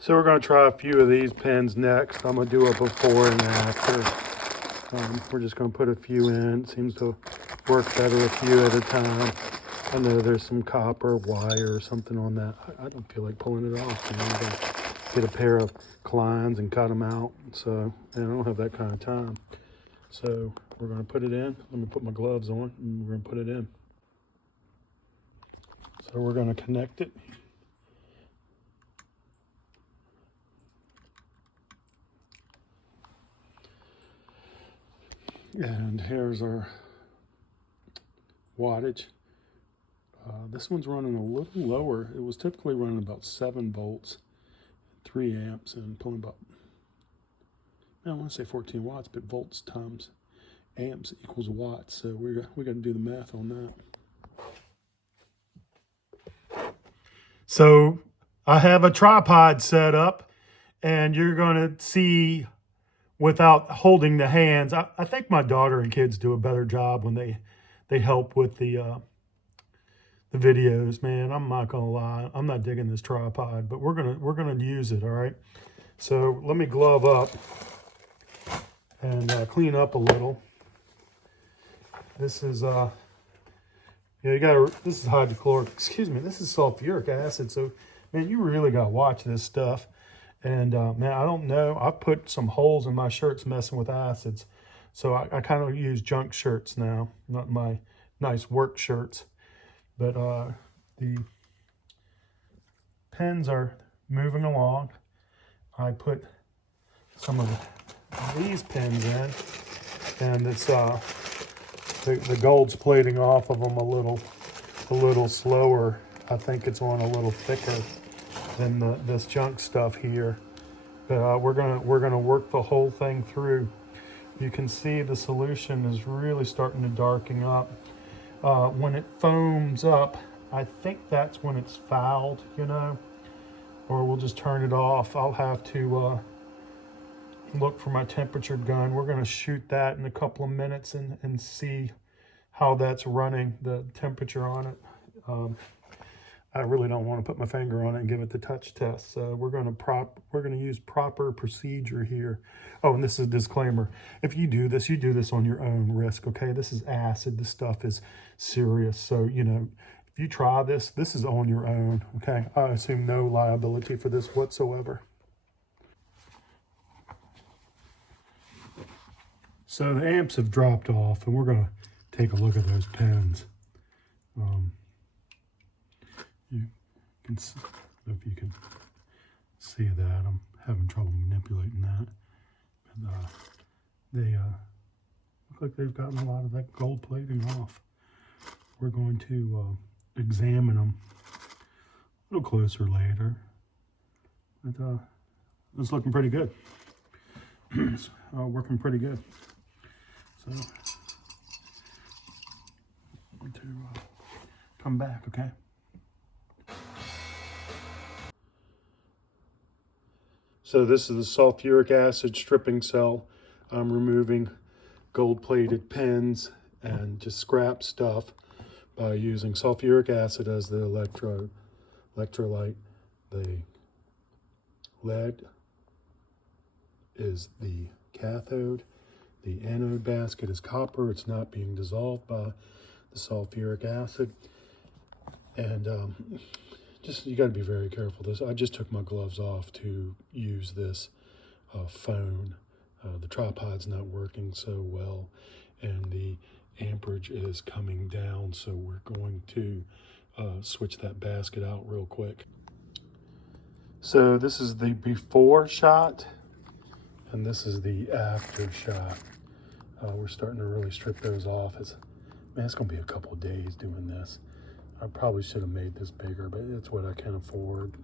So we're going to try a few of these pens next. I'm going to do a before and after. We're just going to put a few in. It seems to work better a few at a time. I know there's some copper wire or something on that. I don't feel like pulling it off. You know, I'm going to get a pair of Kleins and cut them out. So, and I don't have that kind of time. So we're going to put it in. Let me put my gloves on and we're going to put it in. So we're going to connect it. And here's our wattage. This one's running a little lower. It was typically running about 7 volts, 3 amps, and pulling about, I don't want to say 14 watts, but volts times amps equals watts. So we got to do the math on that. So I have a tripod set up, and you're going to see without holding the hands. I think my daughter and kids do a better job when they help with the videos. Man, I'm not gonna lie, I'm not digging this tripod, but we're gonna use it. All right. So let me glove up and clean up a little. This is this is hydrochloric. Excuse me. This is sulfuric acid. So man, you really gotta watch this stuff. And man, I don't know. I've put some holes in my shirts messing with acids. So I kind of use junk shirts now, not my nice work shirts. But the pens are moving along. I put some of these pens in, and it's the gold's plating off of them a little slower. I think it's on a little thicker than this junk stuff here. But we're gonna work the whole thing through. You can see the solution is really starting to darken up. When it foams up, I think that's when it's fouled, you know, or we'll just turn it off. I'll have to look for my temperature gun. We're gonna shoot that in a couple of minutes and see how that's running, the temperature on it. I really don't want to put my finger on it and give it the touch test. So we're going to use proper procedure here. Oh, and this is a disclaimer. If you do this on your own risk, okay? This is acid. This stuff is serious. So, you know, if you try this is on your own, okay? I assume no liability for this whatsoever. So the amps have dropped off, and we're going to take a look at those pens. You can see, if you can see that, I'm having trouble manipulating that. But, they look like they've gotten a lot of that gold plating off. We're going to examine them a little closer later. But it's looking pretty good. It's working pretty good. So, I'm going to come back, okay? So this is the sulfuric acid stripping cell. I'm removing gold-plated pens and just scrap stuff by using sulfuric acid as the electrolyte. The lead is the cathode. The anode basket is copper. It's not being dissolved by the sulfuric acid. And you got to be very careful. I just took my gloves off to use this phone. The tripod's not working so well, and the amperage is coming down, so we're going to switch that basket out real quick. So this is the before shot, and this is the after shot. We're starting to really strip those off. It's going to be a couple of days doing this. I probably should have made this bigger, but it's what I can afford.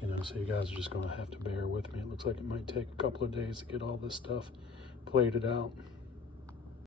You know, so you guys are just going to have to bear with me. It looks like it might take a couple of days to get all this stuff plated out.